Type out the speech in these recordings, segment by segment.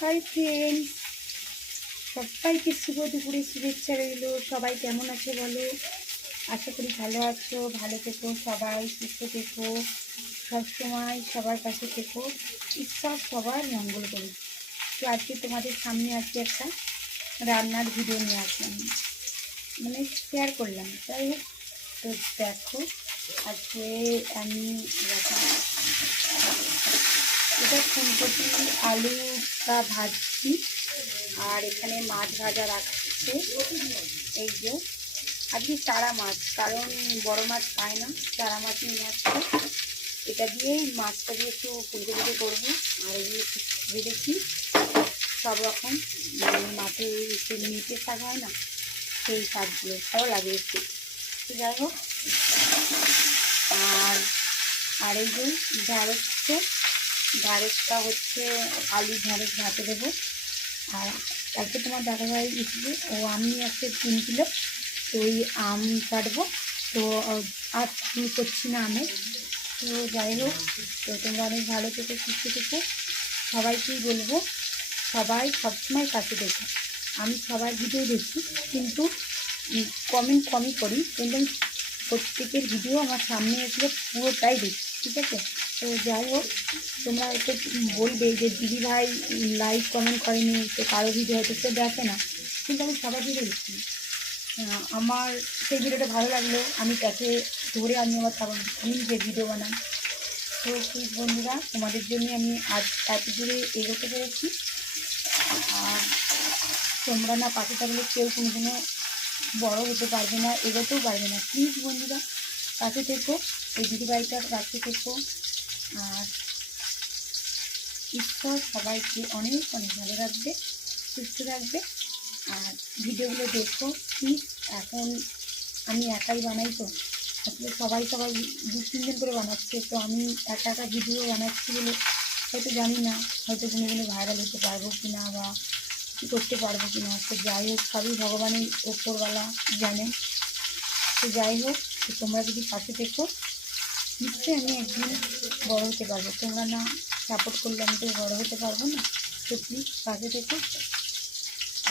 Hi friend, সবাইকে শুভ দুপুরে শুভেচ্ছা রইল। সবাই কেমন আছে বলো? আশা করি ভালো আছো। ভালো থেকো, সবাই সুস্থ থেকো, সবসময় সবার কাছে থেকো। ঈশ্বর সবার মঙ্গল করুন। তো আজকে তোমাদের সামনে আজকে একটা রান্নার ভিডিও নিয়ে আসলাম, মানে শেয়ার করলাম। তাই হোক, তো দেখো আজকে আমি এটা ফুলকপি আলুটা ভাজছি, আর এখানে মাছ ভাজা রাখছে। এই যে আজকে চারা মাছ, কারণ বড় মাছ পায় না, চারা মাছ নিয়ে আসছে। এটা দিয়েই মাছটা দিয়ে একটু ফুলকপিতে করবো। আর এগুলো ভেবেছি সব রকম, মাঠে একটু নিচে শাক হয় না, সেই শাকগুলো ভালো লাগে একটু। তো যাই হোক, আর এই যে ঢ্যাঁড়সটা হচ্ছে আলু ঢ্যাঁড়স ভাতে দেবো। আর কালকে তোমার দাদাভাই এসেছে, ও আম নিয়ে আসছে 3 কিলো। তো ওই আম কাটবো। তো আর শুরু করছি না আমের। তো যাই হোক, তো তোমরা অনেক ভালো থেকো, সুস্থ থেকো। সবাইকেই বলবো সবাই সবসময় কাছে দেখো। আমি সবার ভিডিও দেখি, কিন্তু কমেন্ট কমই করি, কিন্তু আমি প্রত্যেকের ভিডিও আমার সামনে এসে পুরোটাই দেখি, ঠিক আছে? তো যাই হোক, তোমরা একটু বলবে যে দিদি ভাই লাইক কমেন্ট করেনি, তো কারো ভিডিও হয়তো সে দেখে না, কিন্তু আমি সবার ভিডিও দেখি। আমার সেই ভিডিওটা ভালো লাগলো, আমি তাকে ধরে আমি আমার নিজে ভিডিও বানাই। তো প্লিজ বন্ধুরা, তোমাদের জন্য আমি আজ এত দূরে এগোতে পেরেছি। আর তোমরা না পাশে থাকলে কেউ কোনোদিনও বড় হতে পারবে না, এগোতেও পারবে না। প্লিজ বন্ধুরা কাছে থেকো, এই দিদিভাইটার কাছে থেকো। আর ঈশ্বর সবাইকে অনেক অনেক ভালো রাখবে, সুস্থ রাখবে। আর ভিডিওগুলো দেখো প্লিজ। এখন আমি একাই বানাই, তো আসলে সবাই 2-3 দিন করে বানাচ্ছে, তো আমি একা ভিডিও বানাচ্ছি বলে হয়তো জানি না হয়তো কোনো ভাইরাল হতে পারবো কি না, বা কী করতে পারবো কি না। তো যাই হোক, সবই ভগবানের ওপরওয়ালা জানেন। তো যাই হোক, তো তোমরা যদি পাশে থেকো, নিশ্চয়ই আমি একদিন বড় হতে পারবো। তোমরা না সাপোর্ট করলে আমি তো বড় হতে পারবো না। তো প্লিজ পাশে থেকো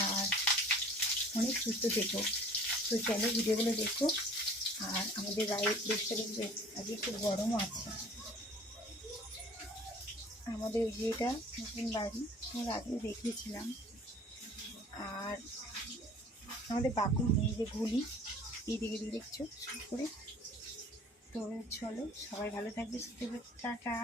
আর অনেক সুস্থ থেকো। তো চলো ভিডিওগুলো দেখো। আর আমাদের বাইরের রেস্টুরেন্টে আজকে খুব গরমও আছে। আমাদের এটা নতুন বাড়ি, আমরা আগেও দেখিয়েছিলাম। আর আমাদের বাকুল নেই, যে গুলি এইদিকে দিয়ে দেখছো করে। তো চলো, সবাই ভালো থাকবে, টাটা।